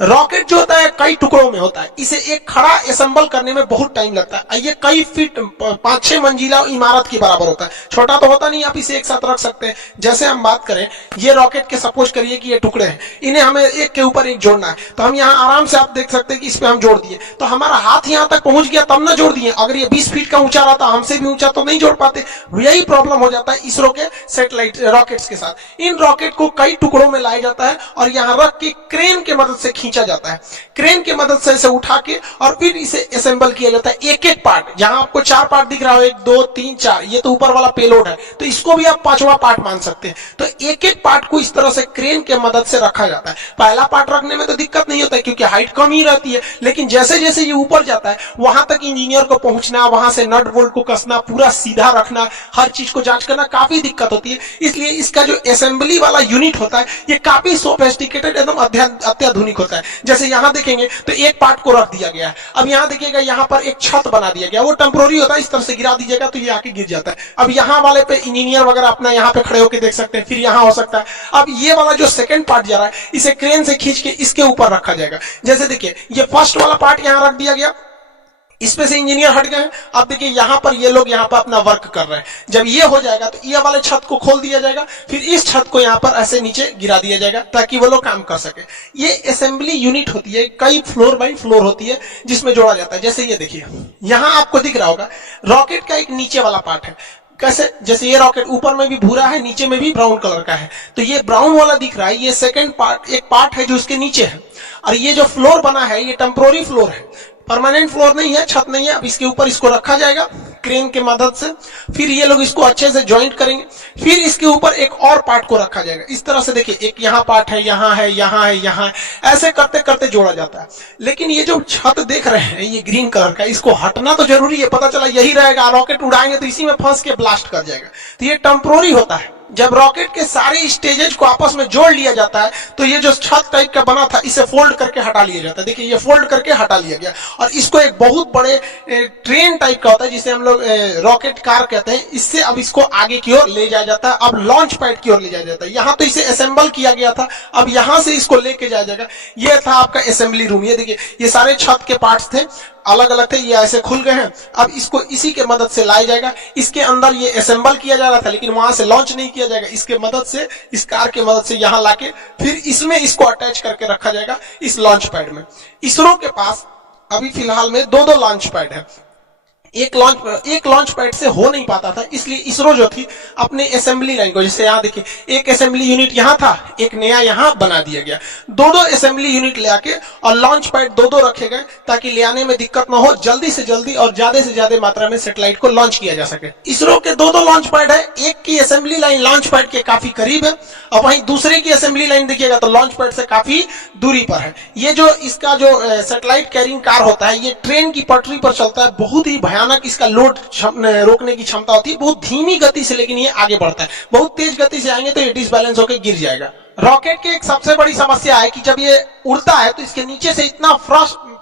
Rocket जो होता है कई टुकड़ों में होता है, इसे एक खड़ा असेंबल करने में बहुत टाइम लगता है। ये कई फीट 5-6 मंजिला इमारत के बराबर होता है, छोटा तो होता नहीं, आप इसे एक साथ रख सकते हैं। जैसे हम बात करें, ये रॉकेट के सपोज करिए कि ये टुकड़े हैं, इन्हें हमें एक के ऊपर एक जोड़ना है, तो हम यहाँ आराम से आप देख सकते हैं कि इस पे हम जोड़ दिए, तो हमारा हाथ यहाँ तक पहुंच गया तब ना जोड़ दिए। अगर ये 20 फीट का ऊंचा रहता, हमसे भी ऊंचा, तो नहीं जोड़ पाते। यही प्रॉब्लम हो जाता है इसरो के सैटेलाइट रॉकेट्स के साथ। इन रॉकेट को कई टुकड़ों में लाया जाता है और यहाँ रख के क्रेन की मदद से खींचा जाता है। क्रेन की मदद से इसे उठा के और फिर इसे असेंबल किया जाता है, एक एक पार्ट। जहां आपको 4 पार्ट दिख रहा हो, 1 2 3 4, ये तो ऊपर वाला पेलोड है, तो इसको भी आप 5वां पार्ट मान सकते हैं। तो एक एक पार्ट को इस तरह से क्रेन के मदद से रखा जाता है। पहला पार्ट रखने में तो दिक्कत नहीं होता है क्योंकि हाइट कम ही रहती है, लेकिन जैसे जैसे ये ऊपर जाता है वहां तक इंजीनियर को पहुंचना, वहां से नट बोल्ट को कसना, पूरा सीधा रखना, हर चीज को जांच करना काफी दिक्कत होती है। इसलिए इसका जो असेंबली वाला यूनिट होता है ये काफी सोफिस्टिकेटेड, एकदम अत्याधुनिक होता है। जैसे यहाँ देखेंगे तो एक पार्ट को रख दिया गया है। अब यहाँ देखिएगा, यहाँ पर एक छत बना दिया गया, वो टेम्पोररी होता है, इस तरह से गिरा दीजिएगा तो ये आके गिर जाता है। अब यहाँ वाले पे इंजीनियर वगैरह अपना यहाँ पे खड़े होकर देख सकते हैं, फिर यहाँ हो सकता है। अब ये वाला जो सेकंड पार्ट जा रहा है, इसे क्रेन से खींच के इसके ऊपर रखा जाएगा। जैसे देखिए, ये फर्स्ट वाला पार्ट यहाँ रख दिया गया, इसमें से इंजीनियर हट गए। अब देखिए यहाँ पर ये लोग यहाँ पर अपना वर्क कर रहे हैं। जब ये हो जाएगा तो ये वाले छत को खोल दिया जाएगा, फिर इस छत को यहाँ पर ऐसे नीचे गिरा दिया जाएगा ताकि वो लोग काम कर सके। ये असेंबली यूनिट होती है, कई फ्लोर बाई फ्लोर होती है जिसमें जोड़ा जाता है। जैसे ये देखिए, यहाँ आपको दिख रहा होगा रॉकेट का एक नीचे वाला पार्ट है। कैसे? जैसे ये रॉकेट ऊपर में भी भूरा है, नीचे में भी ब्राउन कलर का है, तो ये ब्राउन वाला दिख रहा है, ये सेकंड पार्ट, एक पार्ट है जो इसके नीचे है। और ये जो फ्लोर बना है ये टेम्पोररी फ्लोर है, परमानेंट फ्लोर नहीं है, छत नहीं है। अब इसके ऊपर इसको रखा जाएगा क्रेन के मदद से, फिर ये लोग इसको अच्छे से ज्वाइंट करेंगे, फिर इसके ऊपर एक और पार्ट को रखा जाएगा। इस तरह से देखिए, एक यहाँ पार्ट है, यहाँ है, यहाँ है, यहाँ है, ऐसे करते करते जोड़ा जाता है। लेकिन ये जो छत देख रहे हैं ये ग्रीन कलर का, इसको हटना तो जरूरी है, पता चला यही रहेगा, रॉकेट उड़ाएंगे तो इसी में फंस के ब्लास्ट कर जाएगा। तो ये टेम्पोररी होता है। जब रॉकेट के सारे स्टेजेज को आपस में जोड़ लिया जाता है तो ये जो छत टाइप का बना था इसे फोल्ड करके हटा लिया जाता है। देखिए, ये फोल्ड करके हटा लिया गया और इसको एक बहुत बड़े ट्रेन टाइप का होता है जिसे हम लोग रॉकेट कार कहते हैं, इससे अब इसको आगे की ओर ले जाया जाता है, अब लॉन्च पैड की ओर ले जाया जाता है। यहाँ तो इसे असेंबल किया गया था, अब यहाँ से इसको लेके जाया जाएगा। ये था आपका असेंबली रूम। ये देखिए, ये सारे छत के पार्ट्स थे, अलग अलग थे, ये ऐसे खुल गए हैं। अब इसको इसी के मदद से लाया जाएगा, इसके अंदर ये असेंबल किया जा रहा था लेकिन वहां से लॉन्च नहीं किया जाएगा, इसके मदद से, इस कार के मदद से यहाँ लाके फिर इसमें इसको अटैच करके रखा जाएगा इस लॉन्च पैड में। इसरो के पास अभी फिलहाल में 2 लॉन्च पैड है। एक लॉन्च पैड से हो नहीं पाता था, इसलिए इसरो जो थी अपने असेंबली लाइन को, जैसे यहाँ देखिए एक असेंबली यूनिट यहाँ था, एक नया यहाँ बना दिया गया। 2 असेंबली यूनिट ले आके और लॉन्च पैड 2 रखे गए ताकि ले आने में दिक्कत ना हो, जल्दी से जल्दी और ज्यादा से ज्यादा मात्रा में सैटेलाइट को लॉन्च किया जा सके। इसरो के 2 लॉन्च पैड है, एक की असेंबली लाइन लॉन्च पैड के काफी करीब है और वहीं दूसरे की असेंबली लाइन देखिएगा तो लॉन्च पैड से काफी दूरी पर है। ये जो इसका जो सैटेलाइट कैरिंग कार होता है ये ट्रेन की पटरी पर चलता है, बहुत ही भयानक इसका लोड रोकने की क्षमता होती है, बहुत धीमी गति से, लेकिन ये आगे बढ़ता है। बहुत तेज गति से आएंगे तो ये डिसबैलेंस होकर गिर जाएगा। रॉकेट की एक सबसे बड़ी समस्या है कि जब ये उड़ता है तो इसके नीचे से इतना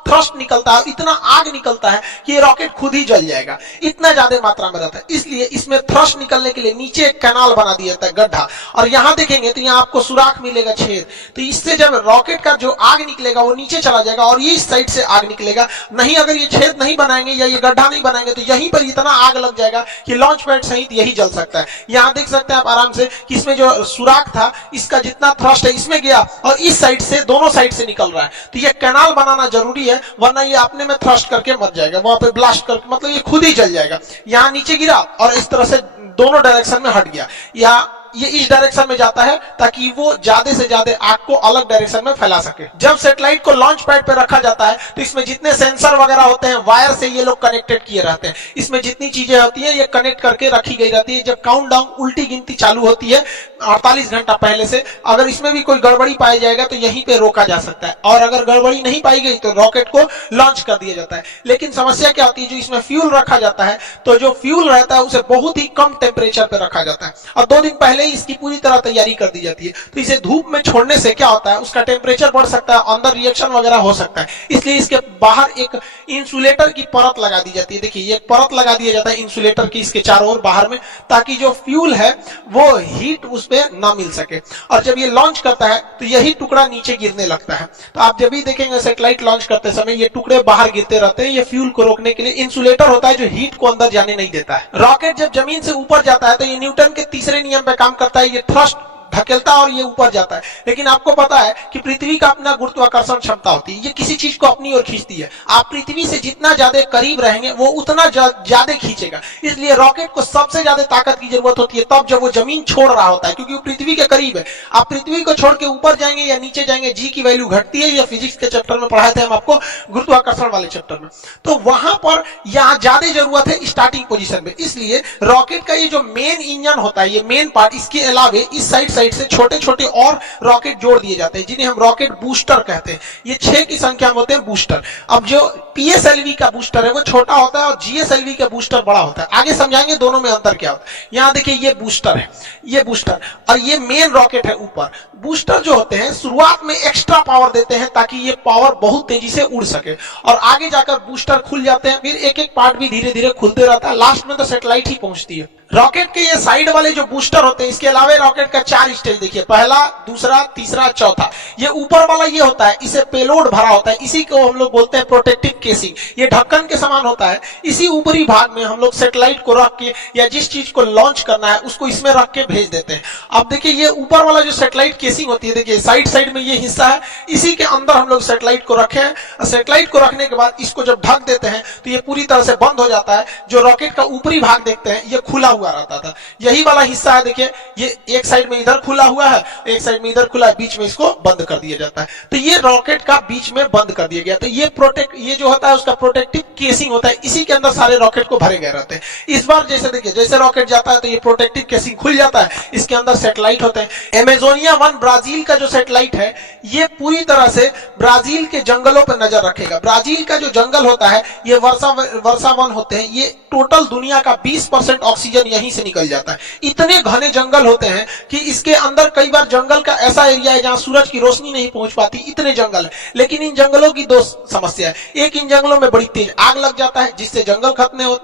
थ्रस्ट निकलता है, इतना आग निकलता है कि ये रॉकेट खुद ही जल जाएगा, इतना ज्यादा मात्रा में रहता है। इसलिए इसमें थ्रस्ट निकलने के लिए नीचे एक कैनाल बना दिया जाता है, गड्ढा, और यहाँ देखेंगे तो यहाँ आपको सुराख मिलेगा, छेद। तो इससे जब रॉकेट का जो आग निकलेगा वो नीचे चला जाएगा और ये इस साइड से आग निकलेगा। नहीं, अगर ये छेद नहीं बनाएंगे या ये गड्ढा नहीं बनाएंगे तो यहीं पर इतना आग लग जाएगा कि लॉन्च पैड सहित यही जल सकता है। यहाँ देख सकते हैं आप आराम से कि इसमें जो सुराख था इसका जितना थ्रस्ट है इसमें गया और इस साइड से, दोनों साइड से निकल रहा है। तो ये कैनाल बनाना जरूरी है, वरना ये अपने में थ्रस्ट करके मर जाएगा, वहां पे ब्लास्ट करके, मतलब ये खुद ही जल जाएगा। यहाँ नीचे गिरा और इस तरह से दोनों डायरेक्शन में हट गया, या ये इस डायरेक्शन में जाता है ताकि वो ज्यादा से ज्यादा आग को अलग डायरेक्शन में फैला सके। जब सैटेलाइट को लॉन्च पैड पे रखा जाता है तो इसमें जितने सेंसर वगैरह होते हैं वायर से ये लोग कनेक्टेड किए रहते हैं। इसमें जितनी चीजें होती है ये कनेक्ट करके रखी गई रहती है। जब काउंटडाउन, उल्टी गिनती चालू होती है 48 घंटा पहले से, अगर इसमें भी कोई गड़बड़ी पाई जाएगा तो यहीं पे रोका जा सकता है, और अगर गड़बड़ी नहीं पाई गई तो रॉकेट को लॉन्च कर दिया जाता है। लेकिन समस्या क्या होती है, जो इसमें फ्यूल रखा जाता है तो जो फ्यूल रहता है उसे बहुत ही कम टेम्परेचर पे रखा जाता है। और 2 दिन पहले ही इसकी पूरी तरह तैयारी कर दी जाती है। तो इसे धूप में छोड़ने से क्या होता है, उसका टेम्परेचर बढ़ सकता है, अंदर रिएक्शन वगैरह हो सकता है, इसलिए इसके बाहर एक इंसुलेटर की परत लगा दी जाती है। देखिए ये परत लगा दिया जाता है इंसुलेटर की इसके चारों ओर बाहर में, ताकि जो फ्यूल है वो हीट उस पर ना मिल सके। और जब ये लॉन्च करता है तो यही टुकड़ा नीचे गिरने लगता है। तो आप जब भी देखेंगे सैटेलाइट लॉन्च करते समय ये टुकड़े बाहर गिरते रहते हैं, ये फ्यूल को रोकने के लिए इंसुलेटर होता है जो हीट को अंदर जाने नहीं देता है। रॉकेट जब जमीन से ऊपर जाता है तो ये न्यूटन के तीसरे नियम पे काम करता है, ये थ्रस्ट धकेलता है और ये ऊपर जाता है। लेकिन आपको पता है कि पृथ्वी का अपना गुरुत्वाकर्षण क्षमता होती है, ये किसी चीज को अपनी ओर खींचती है। आप पृथ्वी से जितना ज्यादा करीब रहेंगे वो उतना ज्यादा खींचेगा। इसलिए रॉकेट को सबसे ज्यादा ताकत की जरूरत होती है तब जब वो जमीन छोड़ रहा होता है, क्योंकि वो पृथ्वी के करीब है। आप पृथ्वी को छोड़ के ऊपर जाएंगे या नीचे जाएंगे, जी की वैल्यू घटती है। या फिजिक्स के चैप्टर में पढ़ाए थे हम आपको, गुरुत्वाकर्षण वाले चैप्टर में। तो वहां पर यहाँ ज्यादा जरूरत है स्टार्टिंग पोजिशन में। इसलिए रॉकेट का ये जो मेन इंजन होता है, ये मेन पार्ट, इसके अलावे इस साइड से छोटे छोटे और रॉकेट जोड़ दिए जाते हैं जिन्हें हम रॉकेट बूस्टर कहते हैं। ये 6 की संख्या में होते हैं बूस्टर। अब जो पीएसएलवी का बूस्टर है वो छोटा होता है और जीएसएलवी का बूस्टर बड़ा होता है। आगे समझाएंगे दोनों में अंतर क्या होता है। यहाँ देखिए ये बूस्टर है, ये बूस्टर, और ये मेन रॉकेट है ऊपर। बूस्टर जो होते हैं शुरुआत में एक्स्ट्रा पावर देते हैं ताकि ये पावर बहुत तेजी से उड़ सके, और आगे जाकर बूस्टर खुल जाते हैं। फिर एक एक पार्ट भी धीरे धीरे खुलते रहता है, लास्ट में तो सैटेलाइट ही पहुंचती है। रॉकेट के ये साइड वाले जो बूस्टर होते हैं, इसके अलावा रॉकेट का 4 स्टेज देखिए, पहला, दूसरा, तीसरा, चौथा। ये ऊपर वाला ये होता है, इसे पेलोड भरा होता है, इसी को हम लोग बोलते हैं प्रोटेक्टिव केसिंग। ये ढक्कन के समान होता है। इसी ऊपरी भाग में हम लोग सैटेलाइट को रख के या जिस चीज को लॉन्च करना है उसको इसमें रख के भेज देते हैं। अब देखिए ये ऊपर वाला जो सैटेलाइट केसिंग होती है, देखिए साइड में ये हिस्सा है, इसी के अंदर हम लोग सैटेलाइट को रखे हैं। सैटेलाइट को रखने के बाद इसको जब ढक देते हैं तो ये पूरी तरह से बंद हो जाता है। जो रॉकेट का ऊपरी भाग देखते हैं ये खुला हुआ रहता था, यही वाला हिस्सा है। देखिए ये एक साइड में इधर खुला हुआ है, एक साइड में इधर खुला है, बीच में इसको बंद कर दिया जाता है। तो ये रॉकेट का बीच में बंद कर दिया गया। तो ये जो होता है उसका प्रोटेक्टिव केसिंग होता है, इसी के अंदर सारे रॉकेट को भरे गए रहते हैं। इस बार जैसे देखिए, जैसे रॉकेट जाता है तो ये प्रोटेक्टिव केसिंग खुल जाता है, इसके अंदर सैटेलाइट होते हैं। अमेजोनिया 1 ब्राजील का जो सैटेलाइट है ये पूरी तरह से ब्राजील के जंगलों पर नजर रखेगा। ब्राजील का जो जंगल होता है ये वर्षा वन होते हैं, ये टोटल दुनिया का 20% ऑक्सीजन यहीं से निकल जाता है। इतने घने जंगल होते हैं कि इसके अंदर कई बार जंगल का ऐसा एरिया है जहां सूरज की रोशनी नहीं पहुंच पाती, इतने जंगल है। लेकिन इन जंगलों की 2 समस्या है। एक, इन जंगलों में बड़ी तेज आग लग जाता है जिससे जंगल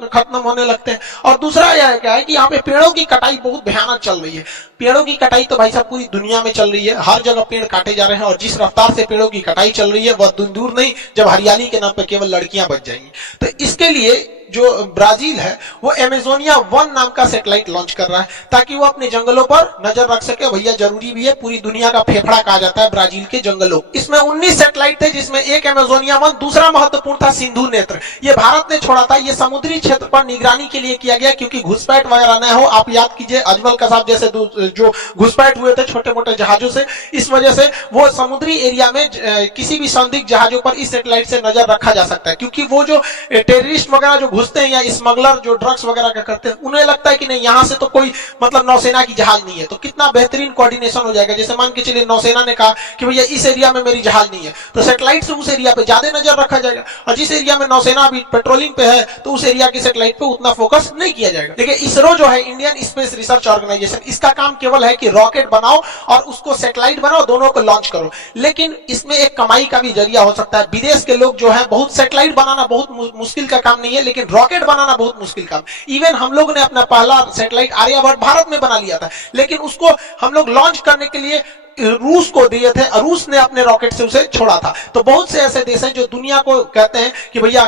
खत्म होने लगते हैं। और दूसरा यह क्या है कि यहाँ पे पेड़ों की कटाई बहुत भयानक चल रही है। पेड़ों की कटाई तो भाई साहब पूरी दुनिया में चल रही है, हर जगह पेड़ काटे जा रहे हैं। और जिस रफ्तार से पेड़ों की कटाई चल रही है वह दूर नहीं, जब हरियाली के नाम पे केवल लड़कियां बच जाएंगी। तो इसके लिए जो ब्राजील है वो अमेजोनिया 1 नाम का सैटेलाइट लॉन्च कर रहा है ताकि वो अपने जंगलों पर नजर रख सके। भैया जरूरी भी है, पूरी दुनिया का फेफड़ा कहा जाता है ब्राजील के जंगलों। इसमें 19 सैटेलाइट थे जिसमें एक अमेजोनिया 1, दूसरा महत्वपूर्ण था सिंधु नेत्र। ये भारत ने छोड़ा था। ये समुद्री क्षेत्र पर निगरानी के लिए किया गया क्योंकि घुसपैठ वगैरह न हो। आप याद कीजिए अजमल कसाब जैसे जो घुसपैठ हुए थे छोटे मोटे जहाजों से, इस वजह से वो समुद्री एरिया में किसी भी संदिग्ध जहाजों पर इस सैटेलाइट से नजर रखा जा सकता है। क्योंकि वो जो टेररिस्ट वगैरह जो घुसते हैं या स्मगलर जो ड्रग्स वगैरह का करते हैं, उन्हें लगता है कि नहीं यहाँ से तो कोई मतलब नौसेना की जहाज नहीं है। तो कितना बेहतरीन कोऑर्डिनेशन हो जाएगा। जैसे मान के चलिए नौसेना ने कहा कि भैया इस एरिया में मेरी जहाज नहीं है, तो सैटेलाइट से उस एरिया पे ज्यादा नजर रखा जाएगा। और जिस एरिया में नौसेना अभी पेट्रोलिंग पे है तो उस एरिया की सैटेलाइट पे उतना फोकस नहीं किया जाएगा। देखिए इसरो जो है, इंडियन स्पेस रिसर्च ऑर्गेनाइजेशन, इसका काम केवल है कि रॉकेट बनाओ और उसको सैटेलाइट बनाओ, दोनों को लॉन्च करो। लेकिन इसमें एक कमाई का भी जरिया हो सकता है। विदेश के लोग जो है, बहुत सैटेलाइट बनाना बहुत मुश्किल का काम नहीं है, लेकिन रॉकेट बनाना बहुत मुश्किल काम। इवन हम लोग ने अपना पहला सैटेलाइट आर्यभट्ट भारत में बना लिया था, लेकिन उसको हम लोग लॉन्च करने के लिए रूस को दिए थे और रूस ने अपने रॉकेट से उसे छोड़ा था। तो बहुत से ऐसे देश हैं जो दुनिया को कहते हैं कि भैया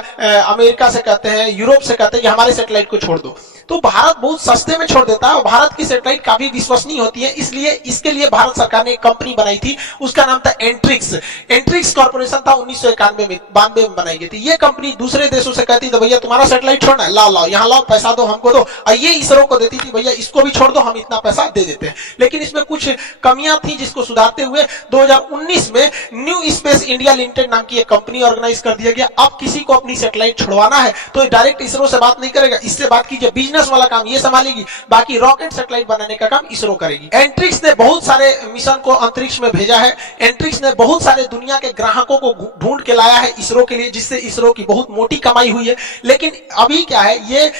अमेरिका से कहते हैं, यूरोप से कहते हैं कि हमारे सैटेलाइट को छोड़ दो। तो भारत बहुत सस्ते में छोड़ देता है और भारत की सैटेलाइट काफी विश्वसनीय होती है। इसलिए इसके लिए भारत सरकार ने एक कंपनी बनाई थी, उसका नाम था एंट्रिक्स। एंट्रिक्स कॉर्पोरेशन था, 1992 में बनाई गई थी। ये कंपनी दूसरे देशों से कहती थी भैया तुम्हारा सैटेलाइट छोड़ना है, लाओ यहाँ लाओ, पैसा दो हमको दो। और ये इसरो को देती थी भैया इसको भी छोड़ दो, हम इतना पैसा दे देते हैं। लेकिन इसमें कुछ कमियां थी जिसको सुधारते हुए 2019 में न्यू स्पेस इंडिया लिमिटेड नाम की एक कंपनी ऑर्गेनाइज कर दिया गया। अब किसी को अपनी सैटेलाइट छुड़वाना है तो डायरेक्ट इसरो से बात नहीं करेगा, इससे बात कीजिए, बिजनेस बिजनेस वाला काम ये संभालेगी, बाकी रॉकेट सैटेलाइट बनाने का काम इसरो करेगी। एंट्रिक्स ने बहुत सारे मिशन को अंतरिक्ष में भेजा है। एंट्रिक्स ने बहुत सारे दुनिया के ग्राहकों को ढूंढ के लाया है इसरो के लिए, जिससे इसरो की बहुत मोटी कमाई हुई है। लेकिन अभी क्या है, ये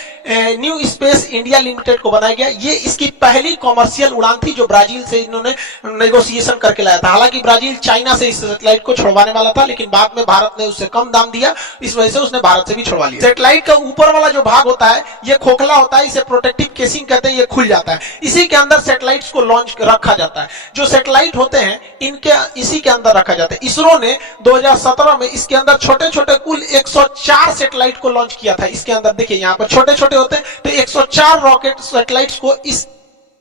न्यू स्पेस इंडिया लिमिटेड को बनाया गया। ये इसकी पहली कॉमर्शियल उड़ान थी जो ब्राजील से इन्होंने नेगोशिएशन करके लाया था। हालांकि ब्राजील चाइना से इस सैटेलाइट को छुड़वाने वाला था, लेकिन बाद में भारत ने उससे कम दाम दिया, इस वजह से उसने भारत से भी छुड़वा लिया। सैटेलाइट का ऊपर वाला जो भाग होता है ये खोखला होता है, इसे प्रोटेक्टिव केसिंग कहते हैं, ये खुल जाता है। इसी के अंदर सैटेलाइट्स को लॉन्च रखा जाता है। जो सैटेलाइट होते हैं इनके इसी के अंदर रखा जाता है। इसरो ने 2017 में इसके अंदर छोटे छोटे कुल 104 सैटेलाइट को लॉन्च किया था। इसके अंदर देखिए यहाँ पर छोटे छोटे होते हैं, तो 104 रॉकेट सैटेलाइट्स को इस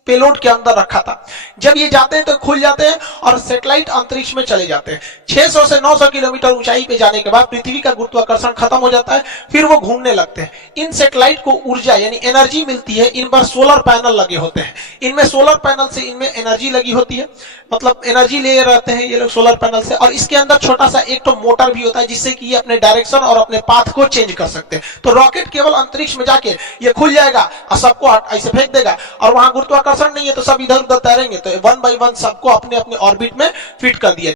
पेलोड के अंदर रखा था। जब ये जाते हैं तो खुल जाते हैं और सैटेलाइट अंतरिक्ष में चले जाते हैं। 600 से 900 किलोमीटर ऊंचाई पे जाने के बाद पृथ्वी का गुरुत्वाकर्षण खत्म हो जाता है, फिर वो घूमने लगते हैं। इन सैटेलाइट को ऊर्जा यानी एनर्जी मिलती है। इन पर सोलर पैनल लगे होते हैं। इनमें सोलर पैनल से इनमें एनर्जी लगी होती है, मतलब एनर्जी ले रहते हैं ये लोग सोलर पैनल से। और इसके अंदर छोटा सा एक तो मोटर भी होता है, जिससे कि ये अपने डायरेक्शन और अपने पाथ को चेंज कर सकते हैं। तो रॉकेट केवल अंतरिक्ष में जाके ये खुल जाएगा और सबको ऐसे फेंक देगा, और वहां गुरुत्वाकर्षण नहीं है तो सब इधर उधर तैरेंगे, तो 1 by 1 सबको अपने अपने ऑर्बिट में फिट कर दिया।